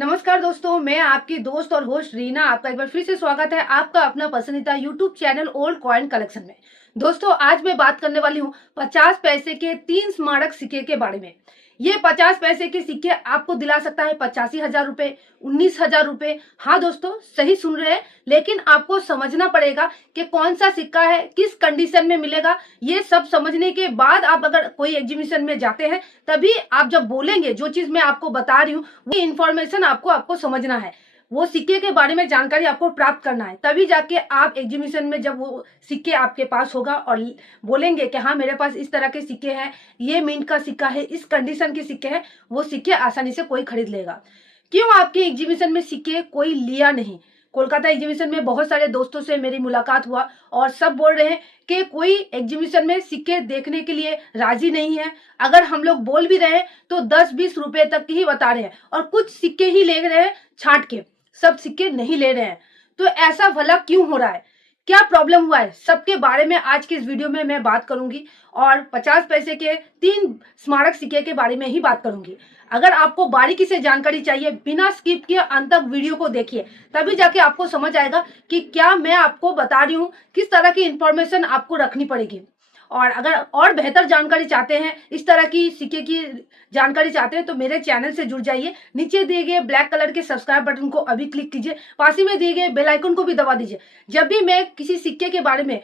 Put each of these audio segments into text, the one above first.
नमस्कार दोस्तों, मैं आपकी दोस्त और होस्ट रीना। आपका एक बार फिर से स्वागत है आपका अपना पसंदीदा YouTube channel old coin collection में। दोस्तों, आज मैं बात करने वाली हूँ 50 पैसे के 3 स्मारक सिक्के के बारे में। ये 50 पैसे के सिक्के आपको दिला सकता है 85,000 रुपए, 19,000 रुपए। हाँ दोस्तों, सही सुन रहे हैं, लेकिन आपको समझना पड़ेगा कि कौन सा सिक्का है, किस कंडीशन में मिलेगा। ये सब समझने के बाद आप अगर कोई एग्जीबिशन में जाते हैं, तभी आप जब बोलेंगे, जो चीज मैं आपको बता रही हूँ वो इन्फॉर्मेशन आपको समझना है, वो सिक्के के बारे में जानकारी आपको प्राप्त करना है। तभी जाके आप एग्जीबिशन में जब वो सिक्के आपके पास होगा और बोलेंगे कि हाँ मेरे पास इस तरह के सिक्के हैं, ये मिंट का सिक्का है, इस कंडीशन के सिक्के हैं, वो सिक्के आसानी से कोई खरीद लेगा। क्यों आपके एग्जीबिशन में सिक्के कोई लिया नहीं? कोलकाता एग्जीबिशन में बहुत सारे दोस्तों से मेरी मुलाकात हुआ और सब बोल रहे हैं कि कोई एग्जीबिशन में सिक्के देखने के लिए राजी नहीं है। अगर हम लोग बोल भी रहे हैं तो 10-20 रुपए तक की ही बता रहे हैं और कुछ सिक्के ही ले रहे हैं छांट के, सब सिक्के नहीं ले रहे हैं। तो ऐसा भला क्यों हो रहा है, क्या प्रॉब्लम हुआ है, सबके बारे में आज के इस वीडियो में मैं बात करूंगी और 50 पैसे के 3 स्मारक सिक्के के बारे में ही बात करूंगी। अगर आपको बारीकी से जानकारी चाहिए, बिना स्किप किए अंत तक वीडियो को देखिए, तभी जाके आपको समझ आएगा कि क्या मैं आपको बता रही हूँ, किस तरह की इंफॉर्मेशन आपको रखनी पड़ेगी। और अगर और बेहतर जानकारी चाहते हैं, इस तरह की सिक्के की जानकारी चाहते हैं, तो मेरे चैनल से जुड़ जाइए। नीचे दिए गए ब्लैक कलर के सब्सक्राइब बटन को अभी क्लिक कीजिए, पास ही में दिए गए बेल आइकन को भी दबा दीजिए। जब भी मैं किसी सिक्के के बारे में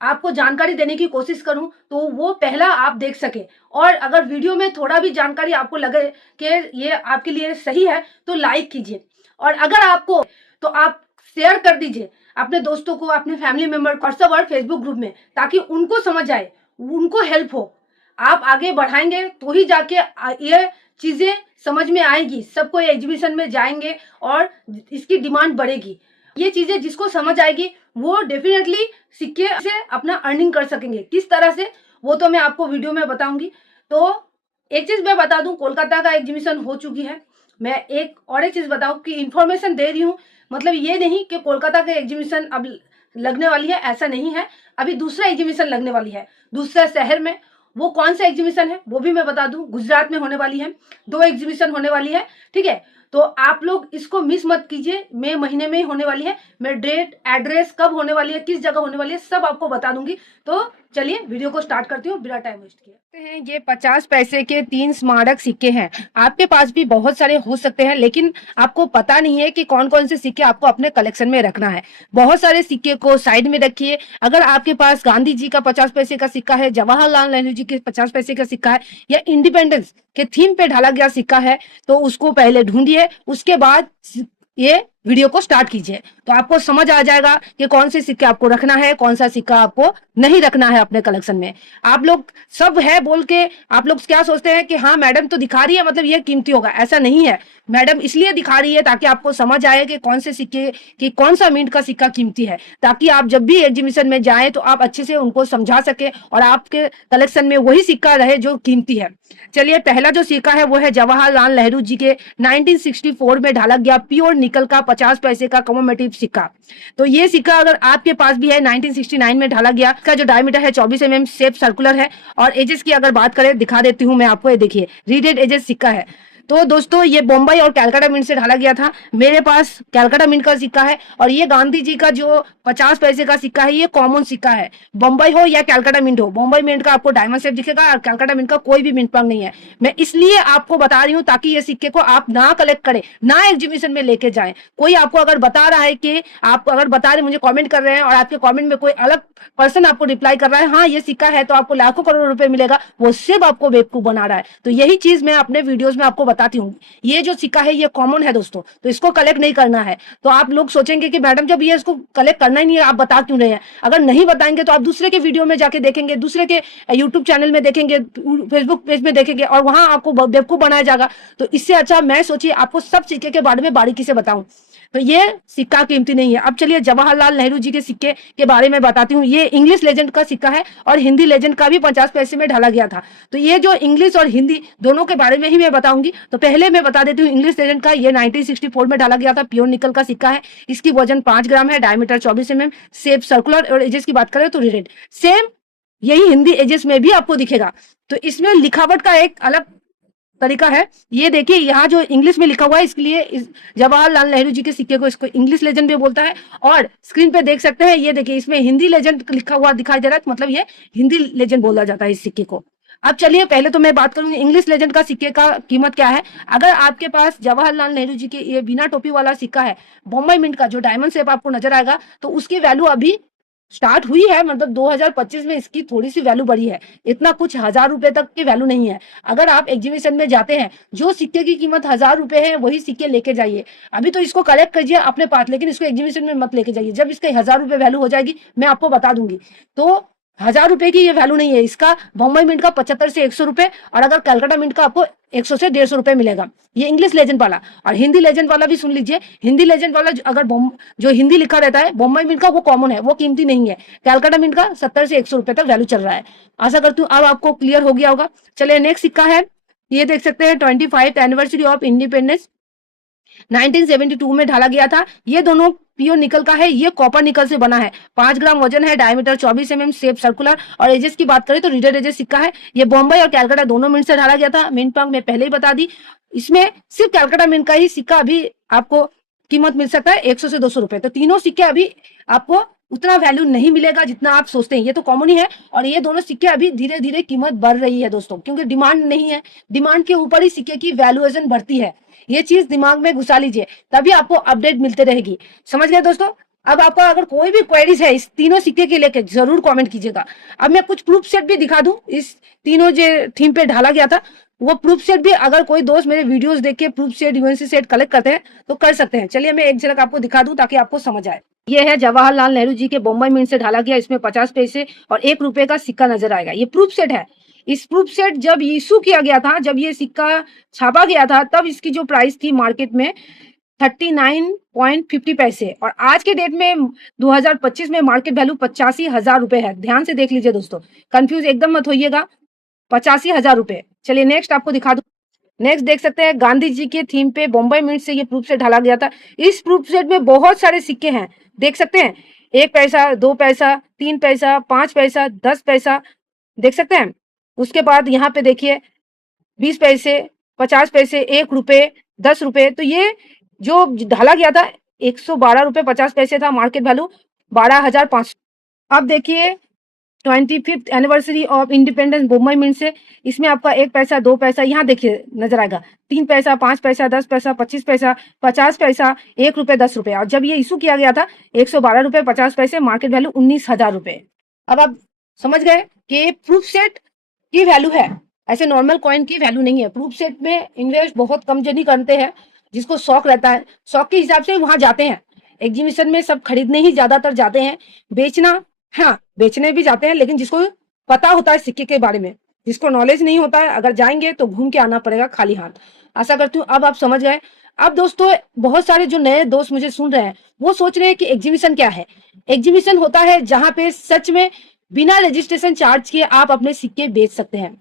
आपको जानकारी देने की कोशिश करूं तो वो पहला आप देख सके। और अगर वीडियो में थोड़ा भी जानकारी आपको लगे कि ये आपके लिए सही है तो लाइक कीजिए, और अगर आपको तो आप शेयर कर दीजिए अपने दोस्तों को, अपने फैमिली मेंबर को, व्हाट्सएप और फेसबुक ग्रुप में, ताकि उनको समझ आए, उनको हेल्प हो। आप आगे बढ़ाएंगे तो ही जाके ये चीजें समझ में आएगी, सबको एग्जीबिशन में जाएंगे और इसकी डिमांड बढ़ेगी। ये चीजें जिसको समझ आएगी वो डेफिनेटली सिक्के से अपना अर्निंग कर सकेंगे। किस तरह से, वो तो मैं आपको वीडियो में बताऊंगी। तो एक चीज मैं बता दूं, कोलकाता का एग्जीबिशन हो चुकी है। मैं एक और एक चीज बताऊं कि इंफॉर्मेशन दे रही हूँ, मतलब ये नहीं कि कोलकाता का एग्जीबिशन अब लगने वाली है, ऐसा नहीं है। अभी दूसरा एग्जीबिशन लगने वाली है दूसरे शहर में। वो कौन सा एग्जीबिशन है वो भी मैं बता दूं, गुजरात में होने वाली है। 2 एग्जीबिशन होने वाली है, ठीक है। तो आप लोग इसको मिस मत कीजिए, मई महीने में ही होने वाली है। मैं डेट, एड्रेस, कब होने वाली है, किस जगह होने वाली है, सब आपको बता दूंगी। तो चलिए वीडियो को स्टार्ट करती हूँ बिना टाइम वेस्ट किए। ये 50 पैसे के 3 स्मारक सिक्के हैं। आपके पास भी बहुत सारे हो सकते हैं, लेकिन आपको पता नहीं है कि कौन कौन से सिक्के आपको अपने कलेक्शन में रखना है। बहुत सारे सिक्के को साइड में रखिए। अगर आपके पास गांधी जी का 50 पैसे का सिक्का है, जवाहरलाल नेहरू जी के 50 पैसे का सिक्का है, या इंडिपेंडेंस के थीम पे ढाला गया सिक्का है, तो उसको पहले ढूंढिए, उसके बाद ये वीडियो को स्टार्ट कीजिए। तो आपको समझ आ जाएगा कि कौन से सिक्के आपको रखना है, कौन सा सिक्का आपको नहीं रखना है अपने कलेक्शन में। आप लोग सब है बोल के आप लोग क्या सोचते हैं कि हाँ मैडम तो दिखा रही है मतलब ये कीमती होगा, ऐसा नहीं है। मैडम इसलिए दिखा रही है ताकि आपको समझ आए कि कौन से सिक्के कि कौन सा मिंट का सिक्का कीमती है, ताकि आप जब भी एग्जीबिशन में जाएं तो आप अच्छे से उनको समझा सके और आपके कलेक्शन में वही सिक्का रहे जो कीमती है। चलिए, पहला जो सिक्का है वो है जवाहरलाल नेहरू जी के 1964 में ढाला गया प्योर निकल का 50 पैसे का कमोमेटिव सिक्का। तो ये सिक्का अगर आपके पास भी है, 1969 में ढाला गया। इसका जो डायमीटर है 24 mm, शेप सर्कुलर है। और एजेस की अगर बात करें, दिखा देती हूँ मैं आपको, ये देखिए रीडेड एजेस सिक्का है। तो दोस्तों ये बम्बई और कैलकाटा मिंट से ढाला गया था। मेरे पास कैलकाटा मिंट का सिक्का है, और ये गांधी जी का जो 50 पैसे का सिक्का है, ये कॉमन सिक्का है। बम्बई हो या कैलकाटा मिंट हो, बम्बई मिंट का आपको डायमंड शेप दिखेगा और कैलकाटा मिंट का कोई भी मिंट पंग नहीं है। मैं इसलिए आपको बता रही हूँ ताकि ये सिक्के को आप ना कलेक्ट करें, ना एग्जीबिशन में लेके जाएं। कोई आपको अगर बता रहा है कि आप अगर बता रहे, मुझे कॉमेंट कर रहे हैं और आपके कॉमेंट में कोई अलग पर्सन आपको रिप्लाई कर रहा है हाँ ये सिक्का है तो आपको लाखों करोड़ रुपए मिलेगा, वो सिर्फ आपको बेवकूफ बना रहा है। तो यही चीज मैं अपने वीडियोस में आपको बताती हूँ। ये जो सिक्का है ये कॉमन है दोस्तों, तो इसको कलेक्ट नहीं करना है। तो आप लोग सोचेंगे कि मैडम जब ये इसको कलेक्ट करना ही नहीं है, आप बता क्यों रहे हैं? अगर नहीं बताएंगे तो आप दूसरे के वीडियो में जाके देखेंगे, दूसरे के यूट्यूब चैनल में देखेंगे, फेसबुक पेज में देखेंगे, और वहां आपको बेवकूफ बनाया जाएगा। तो इससे अच्छा मैं सोचिए आपको सब सिक्के के बारे में बारीकी से बताऊं। तो ये सिक्का कीमती नहीं है। अब चलिए जवाहरलाल नेहरू जी के सिक्के के बारे में बताती हूँ। ये इंग्लिश लेजेंड का सिक्का है और हिंदी लेजेंड का भी 50 पैसे में ढाला गया था। तो ये जो इंग्लिश और हिंदी दोनों के बारे में ही मैं बताऊंगी। तो पहले मैं बता देती हूँ इंग्लिश लेजेंड का। ये 1964 में ढाला गया था, प्योर निकल का सिक्का है। इसकी वजन 5 ग्राम है, डायमीटर 24 mm, शेप सर्कुलर, और एजेस की बात करें तो रीडेड। सेम यही हिंदी एजेस में भी आपको दिखेगा। तो इसमें लिखावट का एक अलग तरीका है। ये देखिए यहाँ जो इंग्लिश में लिखा हुआ है, इसके लिए जवाहरलाल नेहरू जी के सिक्के को इसको इंग्लिश लेजेंड भी बोलता है। और स्क्रीन पे देख सकते हैं, ये देखिए इसमें हिंदी लेजेंड लिखा हुआ दिखाई दे रहा है, मतलब ये हिंदी लेजेंड बोला जाता है इस सिक्के को। अब चलिए पहले तो मैं बात करूंगी इंग्लिश लेजेंड का सिक्के का कीमत क्या है। अगर आपके पास जवाहरलाल नेहरू जी के ये बिना टोपी वाला सिक्का है, बॉम्बे मिंट का, जो डायमंड शेप आपको नजर आएगा, तो उसकी वैल्यू अभी स्टार्ट हुई है, मतलब 2025 में इसकी थोड़ी सी वैल्यू बढ़ी है। इतना कुछ 1000 रुपए तक की वैल्यू नहीं है। अगर आप एग्जीबिशन में जाते हैं, जो सिक्के की कीमत 1000 रुपए है वही सिक्के लेके जाइए। अभी तो इसको कलेक्ट कीजिए अपने पास, लेकिन इसको एग्जीबिशन में मत लेके जाइए। जब इसके 1000 रुपए वैल्यू हो जाएगी मैं आपको बता दूंगी। तो 1000 रुपए की ये वैल्यू नहीं है। इसका बॉम्बे मिंट का 75 से 100 रुपए, और अगर कलकत्ता मिंट का आपको 100 से 150 रुपए मिलेगा। ये इंग्लिश लेजेंड वाला। और हिंदी लेजेंड वाला भी सुन लीजिए। हिंदी लेजेंड वाला अगर जो हिंदी लिखा रहता है बॉम्बे मिंट का, वो कॉमन है, वो कीमती नहीं है। कलकत्ता मिंट का 70 से 100 रुपए तक वैल्यू चल रहा है। आशा करती हूँ अब आपको क्लियर हो गया होगा। चलिए नेक्स्ट सिक्का है, ये देख सकते हैं 25th एनिवर्सरी ऑफ इंडिपेंडेंस, 1972 में ढाला गया था। ये दोनों प्योर निकल का है, ये कॉपर निकल से बना है। 5 ग्राम वजन है, डायमीटर 24 mm, शेप सर्कुलर। और एजेस की बात करें तो रीडेड एजेस सिक्का है। ये बॉम्बे और कैलकाटा दोनों मिंट से ढाला गया था। मिंट पंख में पहले ही बता दी। इसमें सिर्फ कैलकाटा मिंट का ही सिक्का अभी आपको कीमत मिल सकता है 100 से 200 रुपए। तो तीनों सिक्के अभी आपको उतना वैल्यू नहीं मिलेगा जितना आप सोचते हैं। ये तो कॉमन ही है। और ये दोनों सिक्के अभी धीरे धीरे कीमत बढ़ रही है दोस्तों, क्योंकि डिमांड नहीं है। डिमांड के ऊपर ही सिक्के की वैल्यूएशन बढ़ती है। ये चीज दिमाग में घुसा लीजिए, तभी आपको अपडेट मिलते रहेगी। समझ गए दोस्तों। अब आपका अगर कोई भी क्वेरीज है इस तीनों सिक्के के लेके, जरूर कमेंट कीजिएगा। अब मैं कुछ प्रूफ सेट भी दिखा दूं। इस तीनों जो थीम पे ढाला गया था, वो प्रूफ सेट भी, अगर कोई दोस्त मेरे वीडियोस देख के proof set, UNC set collect करते हैं तो कर सकते हैं। चलिए मैं एक झलक आपको दिखा दूं ताकि आपको समझ आए। ये है जवाहरलाल नेहरू जी के बॉम्बे मिंट से ढाला गया। इसमें 50 पैसे और 1 रुपए का सिक्का नजर आएगा। ये प्रूफ सेट है। इस प्रूफ सेट जब इशू किया गया था, जब ये सिक्का छापा गया था, तब इसकी जो प्राइस थी मार्केट में 39.50 पैसे, और आज के डेट में 2025 में मार्केट वैल्यू 85,000 रुपए है। ध्यान से देख लीजिए दोस्तों, कंफ्यूज एकदम मत होइएगा। 85,000 रुपए। चलिए नेक्स्ट आपको दिखा दूं। नेक्स्ट देख सकते हैं गांधी जी के थीम पे बॉम्बे मिंट से ये प्रूफ सेट ढाला गया था। इस प्रूफ सेट में बहुत सारे सिक्के हैं, देख सकते हैं। 1 पैसा, 2 पैसा, 3 पैसा, 5 पैसा, 10 पैसा, देख सकते हैं। उसके बाद यहाँ पे देखिए 20 पैसे, 50 पैसे, 1 रुपए, 10 रुपए। तो ये जो ढाला गया था 112 रुपए 50 पैसे था मार्केट वैल्यू, 12,500। अब देखिए 25th anniversary of independence Bombay mint से, इसमें आपका 1 पैसा, 2 पैसा, यहाँ देखिए नजर आएगा, 3 पैसा, 5 पैसा, 10 पैसा, 25 पैसा, 50 पैसा, 1 रुपए, 10 रुपए। और जब ये इशू किया गया था 112 रुपए 50 पैसे, मार्केट वैल्यू 19,000 रुपए। अब आप समझ गए कि प्रूफ सेट की वैल्यू है, ऐसे नॉर्मल कॉइन की वैल्यू नहीं है। प्रूफ सेट में इन्वेस्ट बहुत कम जनी करते हैं, जिसको शौक रहता है, शौक के हिसाब से वहां जाते हैं। एग्जीबिशन में सब खरीदने ही ज्यादातर जाते हैं, बेचना, हाँ बेचने भी जाते हैं, लेकिन जिसको पता होता है सिक्के के बारे में, जिसको नॉलेज नहीं होता है, अगर जाएंगे तो घूम के आना पड़ेगा खाली हाथ। आशा करती हूँ अब आप समझ गए। अब दोस्तों बहुत सारे जो नए दोस्त मुझे सुन रहे हैं, वो सोच रहे हैं कि एग्जीबिशन क्या है। एग्जीबिशन होता है जहां पे सच में बिना रजिस्ट्रेशन चार्ज किए आप अपने सिक्के बेच सकते हैं।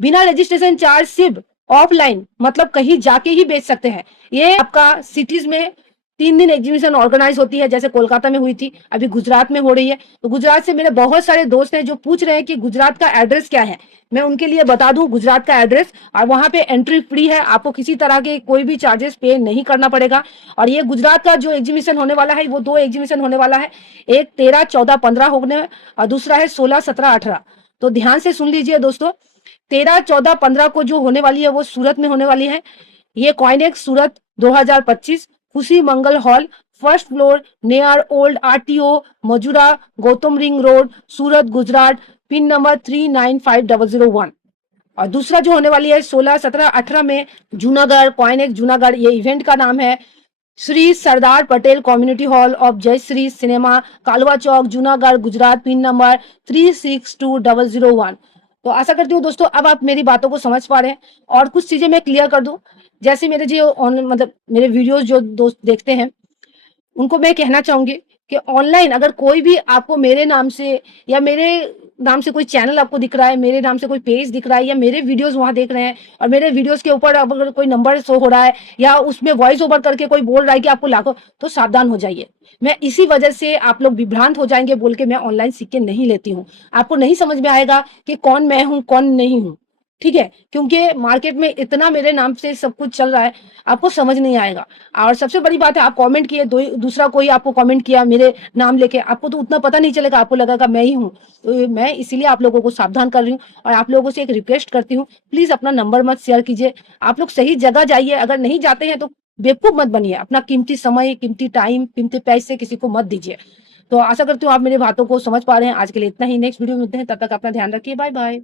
बिना रजिस्ट्रेशन चार्ज, सिर्फ ऑफलाइन, मतलब कहीं जाके ही बेच सकते हैं। ये आपका सिटीज में 3 दिन एग्जीबिशन ऑर्गेनाइज होती है, जैसे कोलकाता में हुई थी, अभी गुजरात में हो रही है। तो गुजरात से मेरे बहुत सारे दोस्त हैं जो पूछ रहे हैं कि गुजरात का एड्रेस क्या है। मैं उनके लिए बता दूं गुजरात का एड्रेस, और वहां पे एंट्री फ्री है, आपको किसी तरह के कोई भी चार्जेस पे नहीं करना पड़ेगा। और ये गुजरात का जो एग्जीबिशन होने वाला है, वो 2 एग्जीबिशन होने वाला है, एक 13, 14, 15 होने, और दूसरा है 16, 17, 18। तो ध्यान से सुन लीजिए दोस्तों, 13, 14, 15 को जो होने वाली है वो सूरत में होने वाली है। ये CoinEx Surat 2025, Khushi Mangal hall, first floor, near old RTO, Majura, Gautam ring road, Surat, Gujarat, pin number 395001। और दूसरा जो होने वाली है 16, 17, 18 में जूनागढ़, कॉइनेक्स जूनागढ़। ये इवेंट का नाम है Shri Sardar Patel community hall of Jayshree cinema, Kalwa Chowk, Junagadh, Gujarat, pin number 362001। तो आशा करती हूँ दोस्तों अब आप मेरी बातों को समझ पा रहे हैं। और कुछ चीजें मैं क्लियर कर दूं, जैसे मेरे जो मतलब मेरे वीडियोस जो दोस्त देखते हैं, उनको मैं कहना चाहूंगी कि ऑनलाइन अगर कोई भी आपको मेरे नाम से या मेरे नाम से कोई चैनल आपको दिख रहा है, मेरे नाम से कोई पेज दिख रहा है, या मेरे वीडियोस वहां देख रहे हैं, और मेरे वीडियोस के ऊपर अगर कोई नंबर शो हो रहा है, या उसमें वॉइस ओवर करके कोई बोल रहा है कि आपको लाखों, तो सावधान हो जाइए। मैं इसी वजह से आप लोग विभ्रांत हो जाएंगे बोल के मैं ऑनलाइन सिक्के नहीं लेती हूँ। आपको नहीं समझ में आएगा कि कौन मैं हूँ कौन नहीं हूँ। ठीक है, क्योंकि मार्केट में इतना मेरे नाम से सब कुछ चल रहा है, आपको समझ नहीं आएगा। और सबसे बड़ी बात है, आप कमेंट किए, दूसरा कोई आपको कमेंट किया मेरे नाम लेके, आपको तो उतना पता नहीं चलेगा, आपको लगेगा मैं ही हूँ। तो मैं इसीलिए आप लोगों को सावधान कर रही हूँ और आप लोगों से एक रिक्वेस्ट करती हूँ, प्लीज़ अपना नंबर मत शेयर कीजिए। आप लोग सही जगह जाइए, अगर नहीं जाते हैं तो बेवकूफ़ मत बनिए। अपना कीमती समय, कीमती टाइम, कीमती पैसे किसी को मत दीजिए। तो आशा करती हूँ आप मेरी बातों को समझ पा रहे हैं। आज के लिए इतना ही, नेक्स्ट वीडियो में मिलते हैं, तब तक अपना ध्यान रखिए। बाय-बाय।